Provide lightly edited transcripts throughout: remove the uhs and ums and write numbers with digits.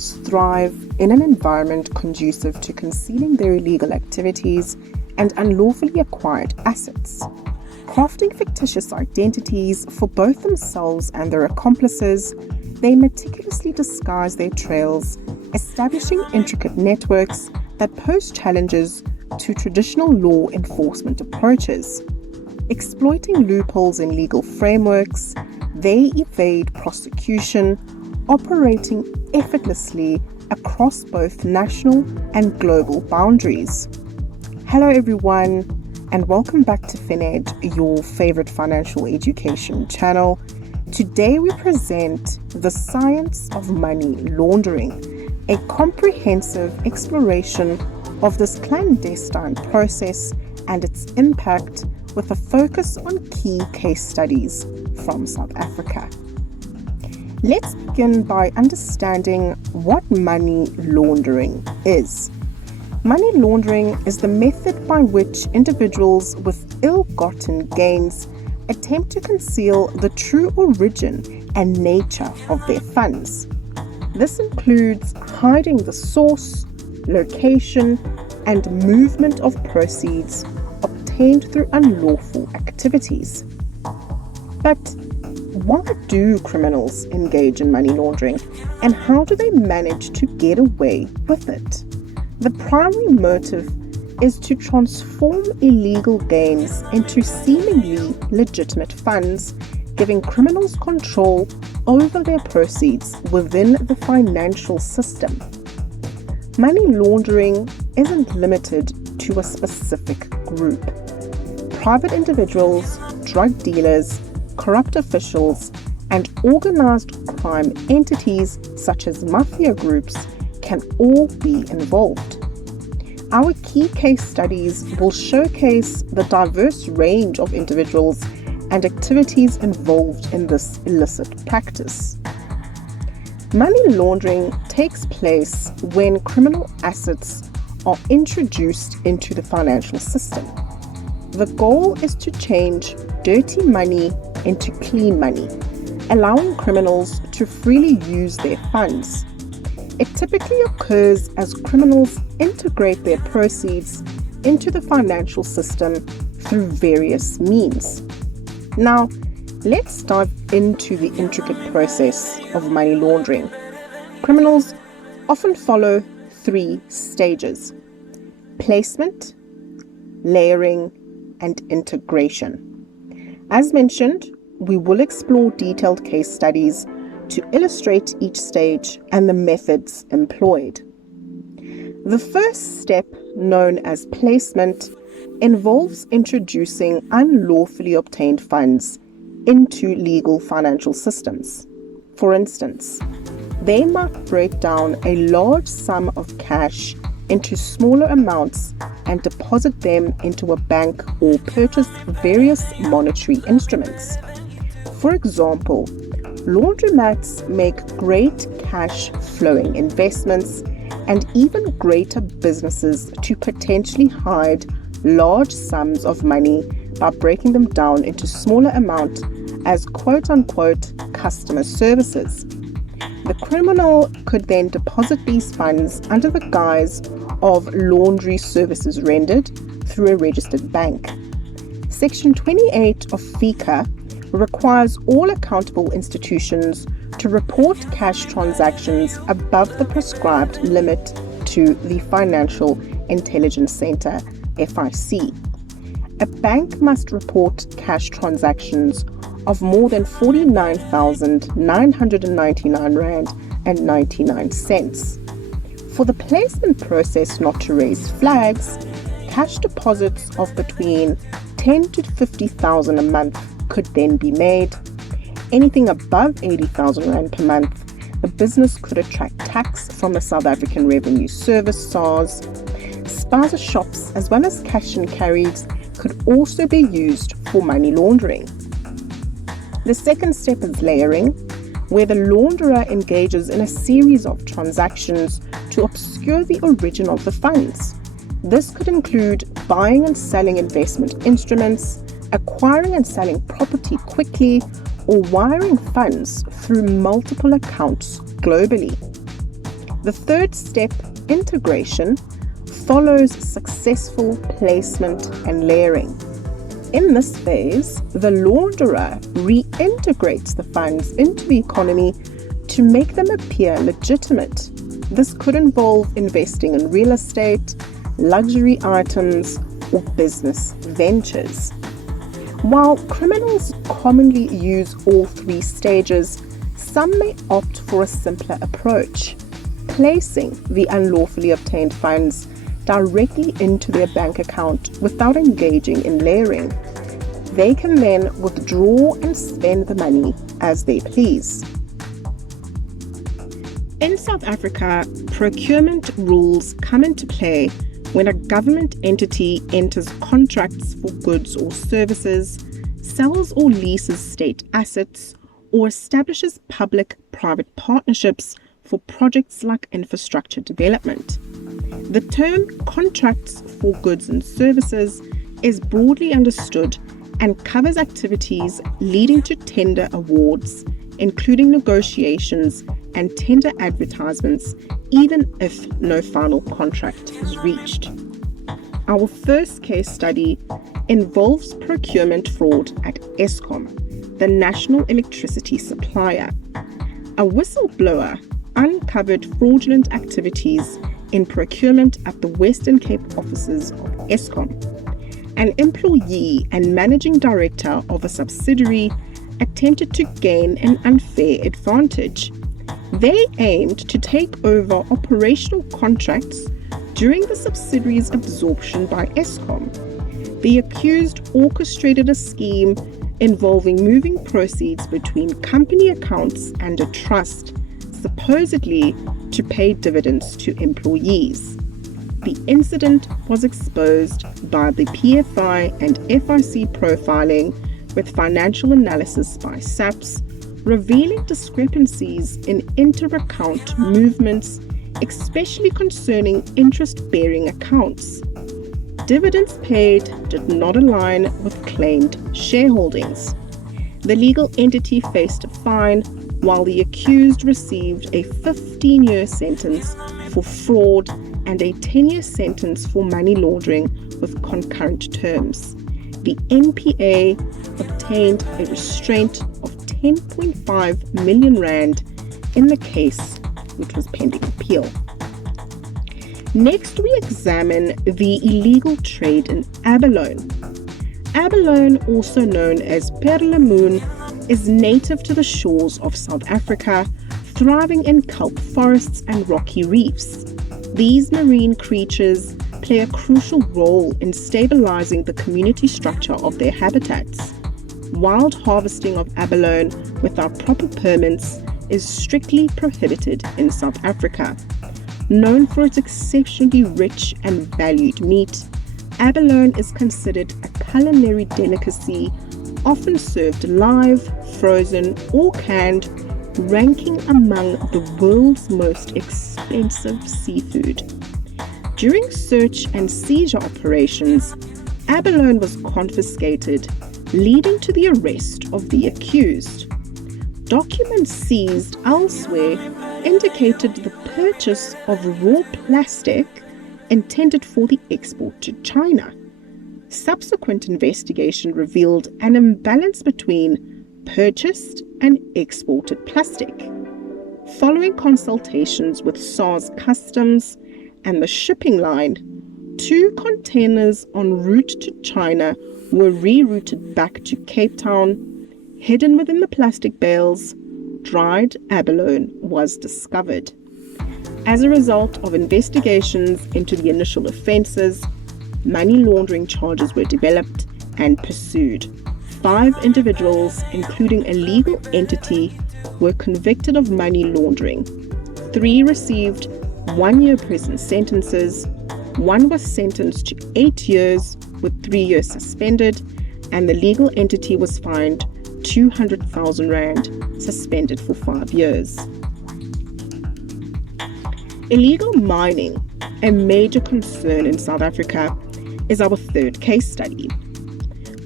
criminals thrive in an environment conducive to concealing their illegal activities and unlawfully acquired assets. Crafting fictitious identities for both themselves and their accomplices, they meticulously disguise their trails, establishing intricate networks that pose challenges to traditional law enforcement approaches. Exploiting loopholes in legal frameworks, they evade prosecution, operating effortlessly across both national and global boundaries. Hello everyone, and welcome back to FinEd, your favorite financial education channel. Today we present the Science of Money Laundering, a comprehensive exploration of this clandestine process and its impact, with a focus on key case studies from South Africa. Let's begin by understanding what money laundering is. Money laundering is the method by which individuals with ill-gotten gains attempt to conceal the true origin and nature of their funds. This includes hiding the source, location, and movement of proceeds obtained through unlawful activities. But why do criminals engage in money laundering, and how do they manage to get away with it? The primary motive is to transform illegal gains into seemingly legitimate funds, giving criminals control over their proceeds within the financial system. Money laundering isn't limited to a specific group. Private individuals, drug dealers, corrupt officials, and organized crime entities such as mafia groups can all be involved. Our key case studies will showcase the diverse range of individuals and activities involved in this illicit practice. Money laundering takes place when criminal assets are introduced into the financial system. The goal is to change dirty money into clean money, allowing criminals to freely use their funds. It typically occurs as criminals integrate their proceeds into the financial system through various means. Now, let's dive into the intricate process of money laundering. Criminals often follow 3 stages: placement, layering, and integration. As mentioned, we will explore detailed case studies to illustrate each stage and the methods employed. The first step, known as placement, involves introducing unlawfully obtained funds into legal financial systems. For instance, they might break down a large sum of cash into smaller amounts and deposit them into a bank or purchase various monetary instruments. For example, laundromats make great cash flowing investments and even greater businesses to potentially hide large sums of money by breaking them down into smaller amounts as quote-unquote customer services. The criminal could then deposit these funds under the guise of laundry services rendered through a registered bank. Section 28 of FICA requires all accountable institutions to report cash transactions above the prescribed limit to the Financial Intelligence Center, FIC. A bank must report cash transactions of more than 49,999 Rand and 99 cents. For the placement process not to raise flags, cash deposits of between 10 to 50,000 a month could then be made. Anything above 80,000 Rand per month, the business could attract tax from the South African Revenue Service, SARS. Spaza shops as well as cash and carries could also be used for money laundering. The second step is layering, where the launderer engages in a series of transactions to obscure the origin of the funds. This could include buying and selling investment instruments, acquiring and selling property quickly, or wiring funds through multiple accounts globally. The third step, integration, follows successful placement and layering. In this phase, the launderer reintegrates the funds into the economy to make them appear legitimate. This could involve investing in real estate, luxury items, or business ventures. While criminals commonly use all three stages, some may opt for a simpler approach, placing the unlawfully obtained funds directly into their bank account without engaging in layering. They can then withdraw and spend the money as they please. In South Africa, procurement rules come into play when a government entity enters contracts for goods or services, sells or leases state assets, or establishes public-private partnerships for projects like infrastructure development. The term contracts for goods and services is broadly understood and covers activities leading to tender awards, including negotiations and tender advertisements, even if no final contract is reached. Our first case study involves procurement fraud at Eskom, the national electricity supplier. A whistleblower uncovered fraudulent activities in procurement at the Western Cape offices of Eskom. An employee and managing director of a subsidiary attempted to gain an unfair advantage. They aimed to take over operational contracts during the subsidiary's absorption by Eskom. The accused orchestrated a scheme involving moving proceeds between company accounts and a trust, supposedly to pay dividends to employees. The incident was exposed by the PFI and FIC profiling with financial analysis by SAPS, revealing discrepancies in inter-account movements, especially concerning interest-bearing accounts. Dividends paid did not align with claimed shareholdings. The legal entity faced a fine, while the accused received a 15-year sentence for fraud and a 10-year sentence for money laundering with concurrent terms. The NPA obtained a restraint of 10.5 million rand in the case, which was pending appeal. Next, we examine the illegal trade in abalone. Abalone, also known as perlemoen, is native to the shores of South Africa, thriving in kelp forests and rocky reefs. These marine creatures play a crucial role in stabilizing the community structure of their habitats. Wild harvesting of abalone without proper permits is strictly prohibited in South Africa. Known for its exceptionally rich and valued meat, abalone is considered a culinary delicacy, often served live, frozen, or canned, ranking among the world's most expensive seafood. During search and seizure operations, abalone was confiscated, leading to the arrest of the accused. Documents seized elsewhere indicated the purchase of raw plastic intended for the export to China. Subsequent investigation revealed an imbalance between purchased and exported plastic. Following consultations with SARS Customs and the shipping line, 2 containers en route to China were rerouted back to Cape Town. Hidden within the plastic bales, dried abalone was discovered. As a result of investigations into the initial offences, money laundering charges were developed and pursued. 5 individuals, including a legal entity, were convicted of money laundering. 3 received 1-year prison sentences. 1 was sentenced to 8 years with 3 years suspended, and the legal entity was fined 200,000 rand, suspended for 5 years. Illegal mining, a major concern in South Africa, is our third case study.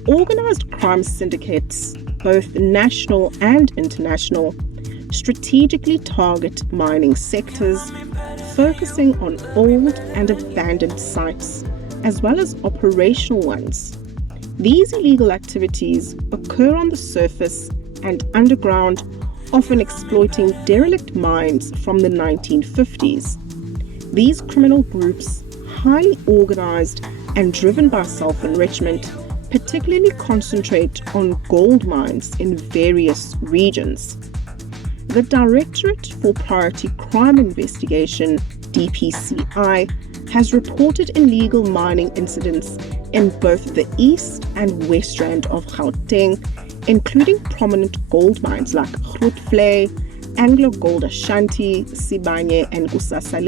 Organized crime syndicates, both national and international, strategically target mining sectors, focusing on old and abandoned sites, as well as operational ones. These illegal activities occur on the surface and underground, often exploiting derelict mines from the 1950s. These criminal groups, highly organized and driven by self-enrichment, particularly concentrate on gold mines in various regions. The Directorate for Priority Crime Investigation, DPCI, has reported illegal mining incidents in both the east and west rand of Gauteng, including prominent gold mines like Grootevlei, Anglo Gold Ashanti, Sibanye, and Kusasa.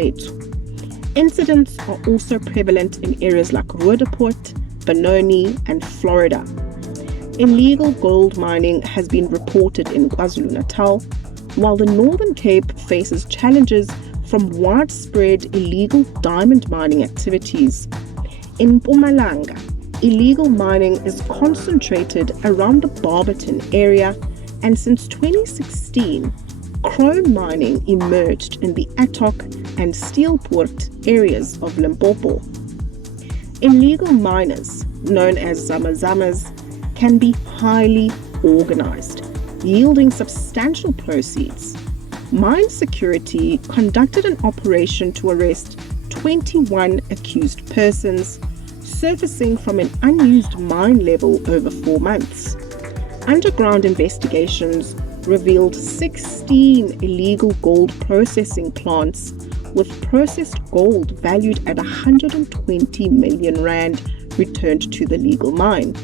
Incidents are also prevalent in areas like Roodepoort, Benoni, and Florida. Illegal gold mining has been reported in KwaZulu-Natal, while the Northern Cape faces challenges from widespread illegal diamond mining activities. In Mpumalanga, illegal mining is concentrated around the Barberton area, and since 2016, chrome mining emerged in the Attock and Steelpoort areas of Limpopo. Illegal miners, known as zamazamas, can be highly organized, yielding substantial proceeds. Mine Security conducted an operation to arrest 21 accused persons, surfacing from an unused mine level over 4 months. Underground investigations revealed 16 illegal gold processing plants with processed gold valued at 120 million rand returned to the legal mine.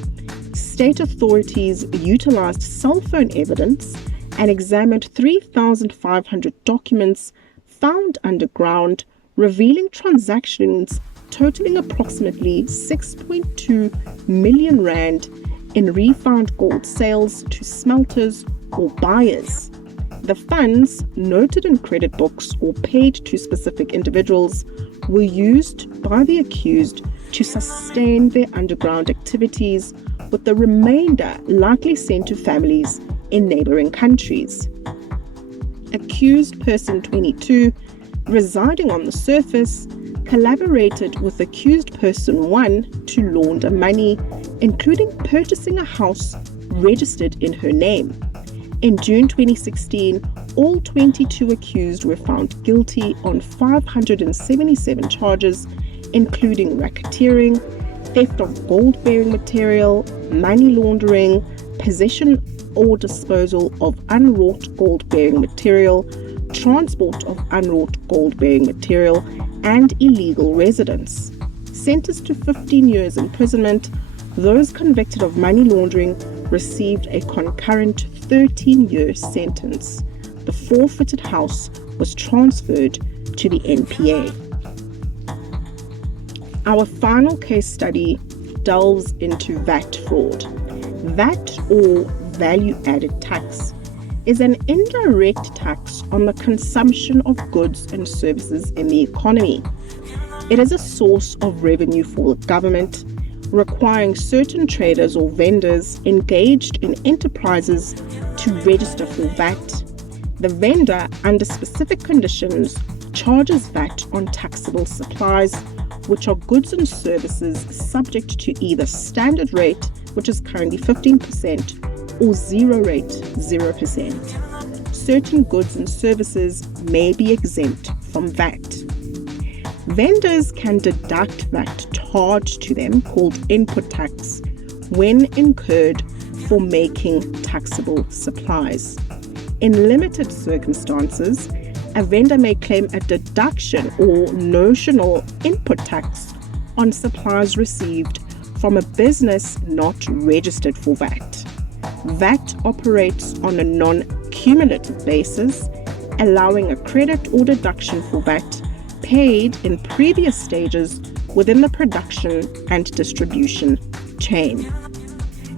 State authorities utilized cell phone evidence and examined 3,500 documents found underground, revealing transactions totaling approximately 6.2 million rand in refound gold sales to smelters or buyers. The funds, noted in credit books or paid to specific individuals, were used by the accused to sustain their underground activities, with the remainder likely sent to families in neighboring countries. Accused person 22, residing on the surface, collaborated with accused person 1 to launder money, including purchasing a house registered in her name. In June 2016, all 22 accused were found guilty on 577 charges, including racketeering, theft of gold-bearing material, money laundering, possession or disposal of unwrought gold-bearing material, transport of unwrought gold-bearing material, and illegal residence. Sentenced to 15 years imprisonment, those convicted of money laundering received a concurrent 13-year sentence. The forfeited house was transferred to the NPA. Our final case study delves into VAT fraud. VAT, or value-added tax, is an indirect tax on the consumption of goods and services in the economy. It is a source of revenue for the government, requiring certain traders or vendors engaged in enterprises to register for VAT. The vendor, under specific conditions, charges VAT on taxable supplies, which are goods and services subject to either standard rate, which is currently 15%, or zero rate, 0%. Certain goods and services may be exempt from VAT. Vendors can deduct VAT charged to them, called input tax, when incurred for making taxable supplies. In limited circumstances, a vendor may claim a deduction or notional input tax on supplies received from a business not registered for VAT. VAT operates on a non-cumulative basis, allowing a credit or deduction for VAT paid in previous stages within the production and distribution chain.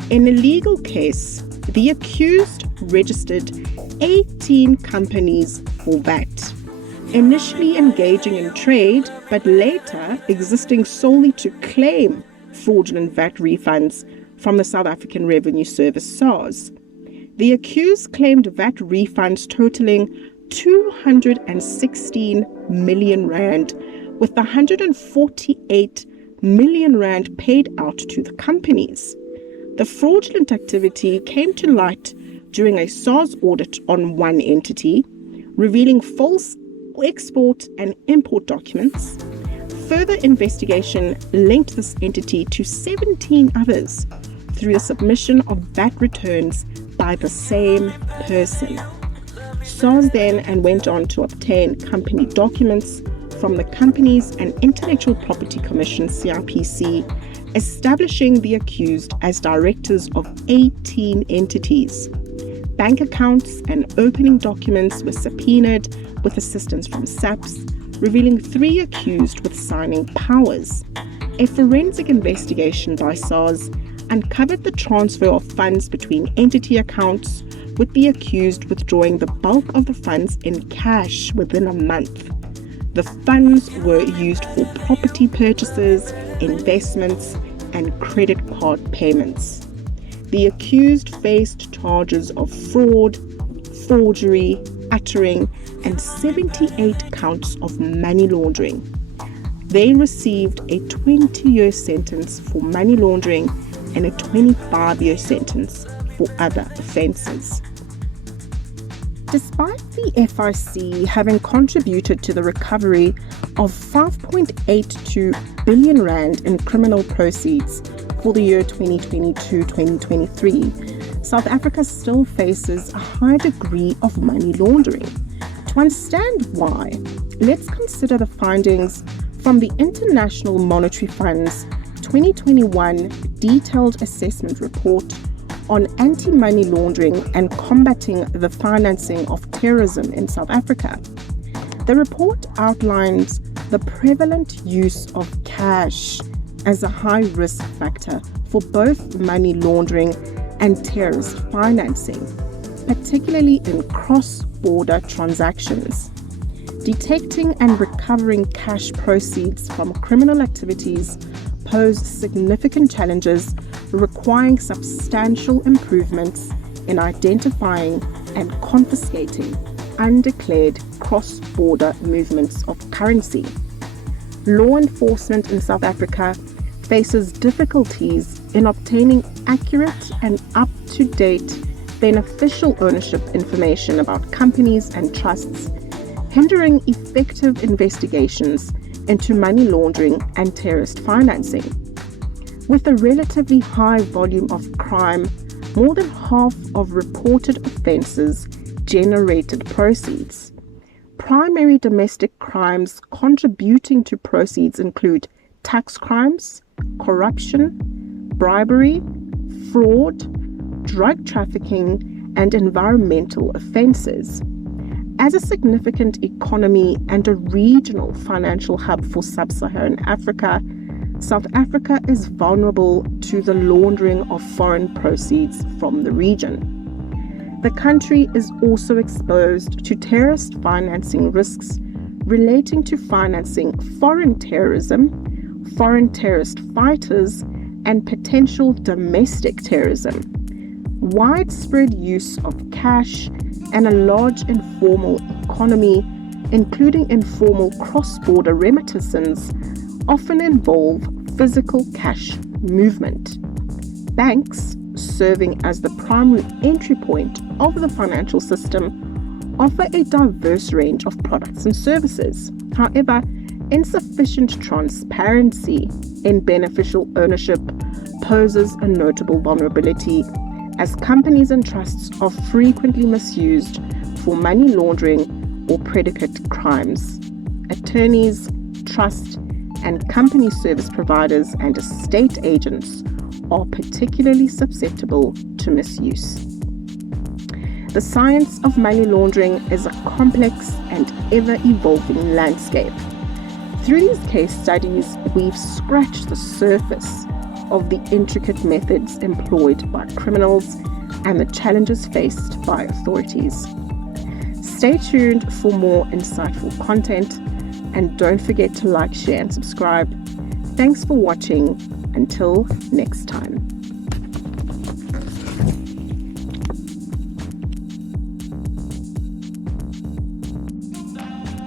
In a legal case, the accused registered 18 companies for VAT, initially engaging in trade, but later existing solely to claim fraudulent VAT refunds from the South African Revenue Service, SARS. The accused claimed VAT refunds totaling 216 million rand, with 148 million rand paid out to the companies. The fraudulent activity came to light during a SARS audit on one entity, revealing false export and import documents. Further investigation linked this entity to 17 others through the submission of VAT returns by the same person. SARS then went on to obtain company documents from the Companies and Intellectual Property Commission, CIPC, establishing the accused as directors of 18 entities. Bank accounts and opening documents were subpoenaed with assistance from SAPS, revealing 3 accused with signing powers. A forensic investigation by SARS uncovered the transfer of funds between entity accounts, with the accused withdrawing the bulk of the funds in cash within a month. The funds were used for property purchases, investments, and credit card payments. The accused faced charges of fraud, forgery, uttering, and 78 counts of money laundering. They received a 20-year sentence for money laundering and a 25-year sentence for other offences. Despite the FIC having contributed to the recovery of 5.82 billion rand in criminal proceeds for the year 2022-2023, South Africa still faces a high degree of money laundering. To understand why, let's consider the findings from the International Monetary Fund's 2021 Detailed Assessment Report on anti-money laundering and combating the financing of terrorism in South Africa. The report outlines the prevalent use of cash as a high-risk factor for both money laundering and terrorist financing, particularly in cross-border transactions. Detecting and recovering cash proceeds from criminal activities pose significant challenges, requiring substantial improvements in identifying and confiscating undeclared cross-border movements of currency. Law enforcement in South Africa faces difficulties in obtaining accurate and up-to-date beneficial ownership information about companies and trusts, hindering effective investigations into money laundering and terrorist financing. With a relatively high volume of crime, more than half of reported offences generated proceeds. Primary domestic crimes contributing to proceeds include tax crimes, corruption, bribery, fraud, drug trafficking, and environmental offences. As a significant economy and a regional financial hub for sub-Saharan Africa, South Africa is vulnerable to the laundering of foreign proceeds from the region. The country is also exposed to terrorist financing risks relating to financing foreign terrorism, foreign terrorist fighters, and potential domestic terrorism. Widespread use of cash and a large informal economy, including informal cross-border remittances, often involve physical cash movement. Banks, serving as the primary entry point of the financial system, offer a diverse range of products and services. However, insufficient transparency in beneficial ownership poses a notable vulnerability, as companies and trusts are frequently misused for money laundering or predicate crimes. Attorneys, trust, and company service providers and estate agents are particularly susceptible to misuse. The science of money laundering is a complex and ever-evolving landscape. Through these case studies, we've scratched the surface of the intricate methods employed by criminals and the challenges faced by authorities. Stay tuned for more insightful content, and don't forget to like, share, and subscribe. Thanks for watching. Until next time.